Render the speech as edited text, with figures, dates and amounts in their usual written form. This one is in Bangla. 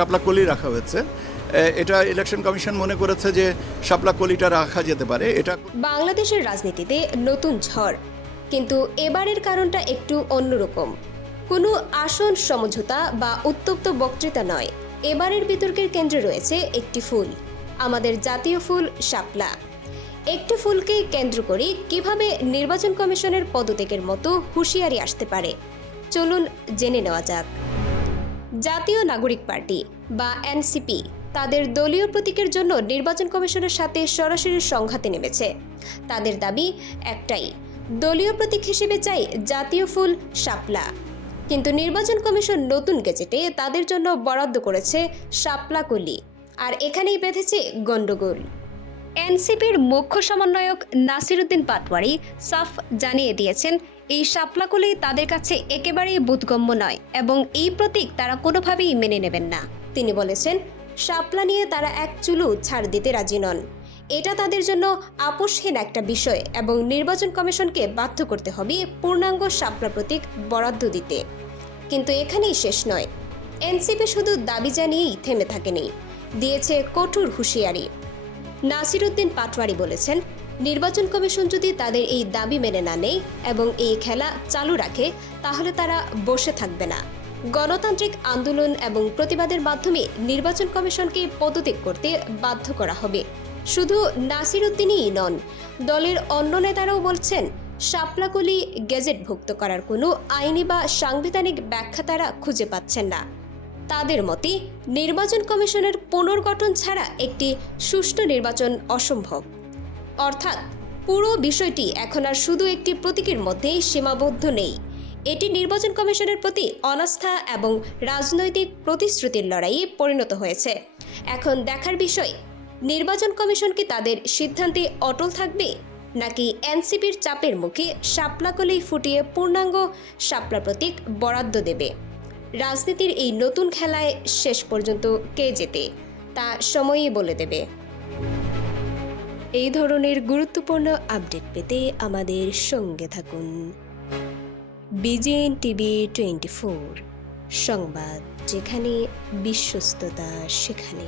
শাপলা কলি রাখা হয়েছে। এটা ইলেকশন কমিশন মনে করেছে যে শাপলা কলিটা রাখা যেতে পারে। এটা বাংলাদেশের রাজনীতিতে নতুন ঝড়, কিন্তু এবারের কারণটা একটু অন্যরকম। কোনো আসন সমঝোতা বা উত্তপ্ত বক্তৃতা নয়, এবারের বিতর্কের কেন্দ্রে রয়েছে একটি ফুল, আমাদের জাতীয় ফুল শাপলা। একটি ফুলকে কেন্দ্র করে কিভাবে নির্বাচন কমিশনের পদত্যাগের মতো হুঁশিয়ারি আসতে পারে, চলুন জেনে নেওয়া যাক। জাতীয় নাগরিক পার্টি বা এনসিপি তাদের দলীয় প্রতীকের জন্য নির্বাচন কমিশনের সাথে সরাসরি সংঘাতে নেমেছে। তাদের দাবি একটাই, দলীয় প্রতীক হিসেবে চাই জাতীয় ফুল শাপলা। কিন্তু নির্বাচন কমিশন নতুন গেজেটে তাদের জন্য বরাদ্দ করেছে শাপলা কলি, আর এখানেই বেঁধেছে গণ্ডগোল। এনসিপির মুখ্য সমন্বয়ক নাসিরউদ্দিন পাটোয়ারি সাফ জানিয়ে দিয়েছেন, এই শাপলাকলি তাদের কাছে একেবারেই বোধগম্য নয় এবং এই প্রতীক তারা কোনোভাবেই মেনে নেবেন না। তিনি বলেছেন, শাপলা নিয়ে তারা এক চুলও ছাড় দিতে রাজি নন। এটা তাদের জন্য আপোষহীন একটা বিষয় এবং নির্বাচন কমিশনকে বাধ্য করতে হবে পূর্ণাঙ্গ শাপলা প্রতীক বরাদ্দ দিতে। কিন্তু এখানেই শেষ নয়, এনসিপি শুধু দাবি জানিয়েই থেমে থাকেনি, দিয়েছে কঠোর হুঁশিয়ারি। নাসিরউদ্দিন পাটোয়ারি বলেছেন, নির্বাচন কমিশন যদি তাদের এই দাবি মেনে না নেয় এবং এই খেলা চালু রাখে, তাহলে তারা বসে থাকবে না। গণতান্ত্রিক আন্দোলন এবং প্রতিবাদের মাধ্যমে নির্বাচন কমিশনকে পদত্যাগ করতে বাধ্য করা হবে। শুধু নাসিরউদ্দিনই নন, দলের অন্য নেতারাও বলছেন, শাপলাকলি গেজেটভুক্ত করার কোনো আইনি বা সাংবিধানিক ব্যাখ্যা তারা খুঁজে পাচ্ছেন না। তাদের মতে নির্বাচন কমিশনের পুনর্গঠন ছাড়া একটি সুষ্ঠু নির্বাচন অসম্ভব। অর্থাৎ পুরো বিষয়টি এখন আর শুধু একটি প্রতীকের মধ্যেই সীমাবদ্ধ নেই, এটি নির্বাচন কমিশনের প্রতি অনাস্থা এবং রাজনৈতিক প্রতিশ্রুতির লড়াইয়ে পরিণত হয়েছে। এখন দেখার বিষয়, নির্বাচন কমিশন কি তাদের সিদ্ধান্তে অটল থাকবে, নাকি এনসিপির চাপের মুখে শাপলাকলি ফুটিয়ে পূর্ণাঙ্গ শাপলা প্রতীক বরাদ্দ দেবে। রাজনীতির এই নতুন খেলায় শেষ পর্যন্ত কে জেতে তা সময়ই বলে দেবে। এই ধরনের গুরুত্বপূর্ণ আপডেট পেতে আমাদের সঙ্গে থাকুন। বিজেএন টিভি 24, সংবাদ যেখানে, বিশ্বস্ততা সেখানে।